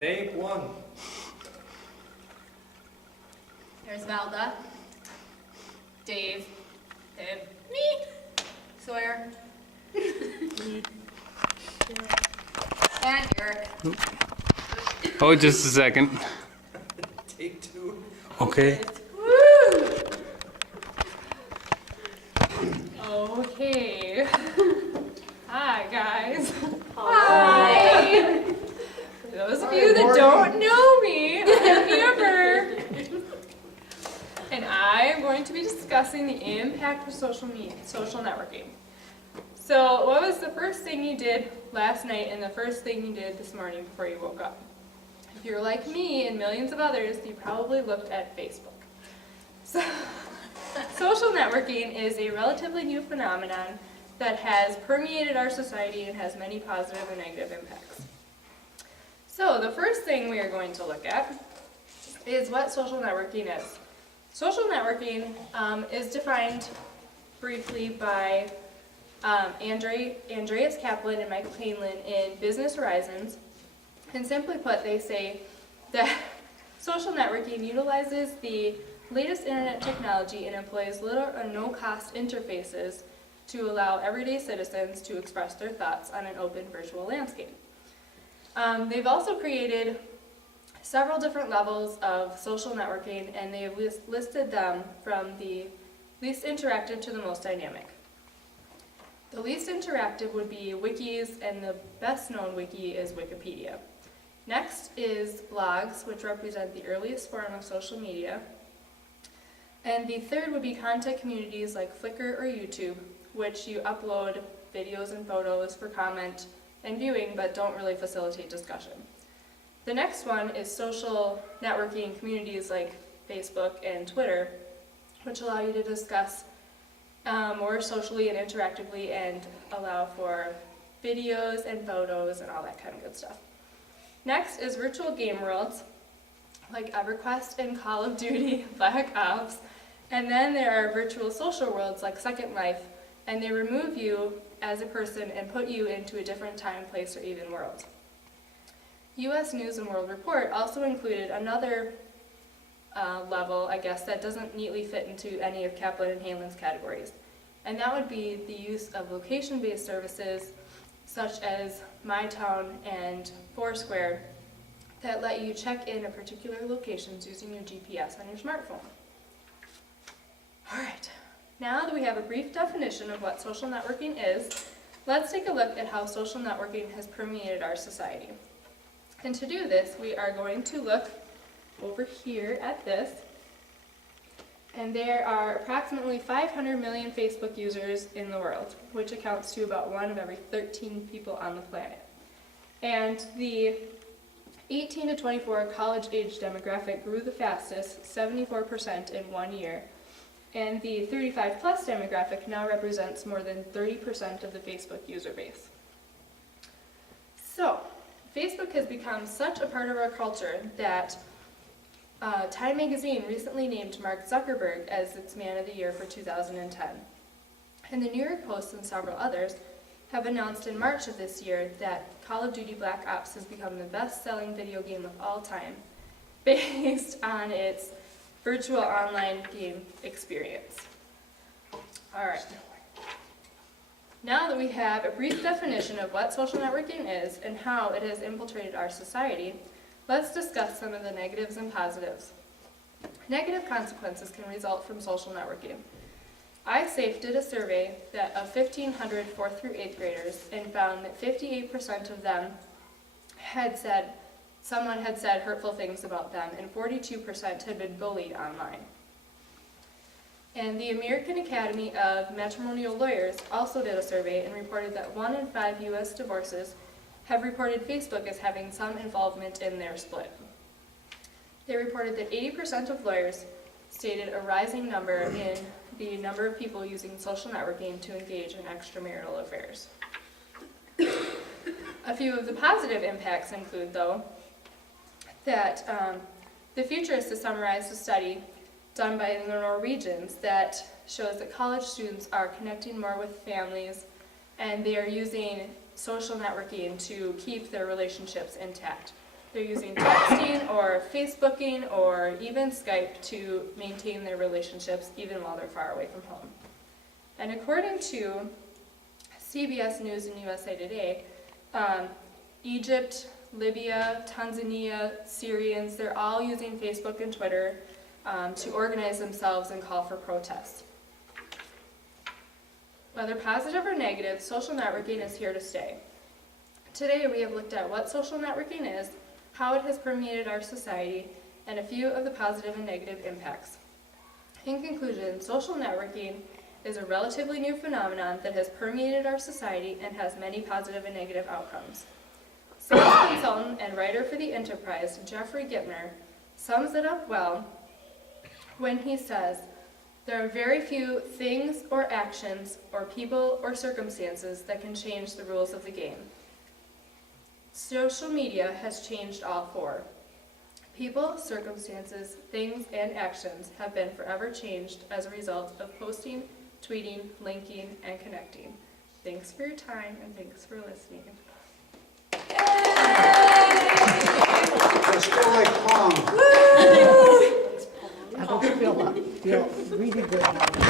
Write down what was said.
Take one. There's Valda, Dave, me, Sawyer, and Eric. Oh, just a second. Take two. Okay. Woo! Okay. Hi, guys. Hi. For those of you that don't know me, I'm Amber. And I am going to be discussing the impact of social networking. So, what was the first thing you did last night and the first thing you did this morning before you woke up? If you're like me and millions of others, you probably looked at Facebook. So, social networking is a relatively new phenomenon that has permeated our society and has many positive and negative impacts. So, the first thing we are going to look at is what social networking is. Social networking is defined briefly by Andreas Kaplan and Michael Hanlon in Business Horizons. And simply put, they say that social networking utilizes the latest internet technology and employs little or no cost interfaces to allow everyday citizens to express their thoughts on an open virtual landscape. They've also created several different levels of social networking, and they have listed them from the least interactive to the most dynamic. The least interactive would be wikis, and the best known wiki is Wikipedia. Next is blogs, which represent the earliest form of social media. And the third would be content communities like Flickr or YouTube, which you upload videos and photos for comment and viewing, but don't really facilitate discussion. The next one is social networking communities like Facebook and Twitter, which allow you to discuss more socially and interactively and allow for videos and photos and all that kind of good stuff. Next is virtual game worlds like EverQuest and Call of Duty, Black Ops. And then there are virtual social worlds like Second Life, and they remove you as a person and put you into a different time, place, or even world. U.S. News and World Report also included another level, I guess, that doesn't neatly fit into any of Kaplan and Hanlon's categories. And that would be the use of location-based services such as MyTown and Foursquare that let you check in at particular locations using your GPS on your smartphone. All right, now that we have a brief definition of what social networking is, let's take a look at how social networking has permeated our society. And to do this, we are going to look over here at this. And there are approximately 500 million Facebook users in the world, which accounts to about 1 of every 13 people on the planet. And the 18 to 24 college-age demographic grew the fastest, 74% in 1 year. And the 35 plus demographic now represents more than 30% of the Facebook user base. So, Facebook has become such a part of our culture that Time magazine recently named Mark Zuckerberg as its Man of the Year for 2010. And the New York Post and several others have announced in March of this year that Call of Duty Black Ops has become the best-selling video game of all time, based on its virtual online game experience. All right. Now that we have a brief definition of what social networking is and how it has infiltrated our society, let's discuss some of the negatives and positives. Negative consequences can result from social networking. iSafe did a survey of 1,500 4th through 8th graders and found that 58% of them had said someone had said hurtful things about them, and 42% had been bullied online. And the American Academy of Matrimonial Lawyers also did a survey and reported that 1 in 5 U.S. divorces have reported Facebook as having some involvement in their split. They reported that 80% of lawyers stated a rising number in the number of people using social networking to engage in extramarital affairs. A few of the positive impacts include, though, that the Futurists has summarized a study done by the Norwegians that shows that college students are connecting more with families, and they are using social networking to keep their relationships intact. They're using texting or Facebooking or even Skype to maintain their relationships even while they're far away from home. And according to CBS News and USA Today, Egypt, Libya, Tanzania, Syrians, they're all using Facebook and Twitter to organize themselves and call for protests. Whether positive or negative, social networking is here to stay. Today we have looked at what social networking is, how it has permeated our society, and a few of the positive and negative impacts. In conclusion, social networking is a relatively new phenomenon that has permeated our society and has many positive and negative outcomes. Sales consultant and writer for The Enterprise, Jeffrey Gipner, sums it up well when he says, "There are very few things or actions or people or circumstances that can change the rules of the game. Social media has changed all four. People, circumstances, things, and actions have been forever changed as a result of posting, tweeting, linking, and connecting." Thanks for your time and thanks for listening. Let's go like Pong. I don't feel really good now.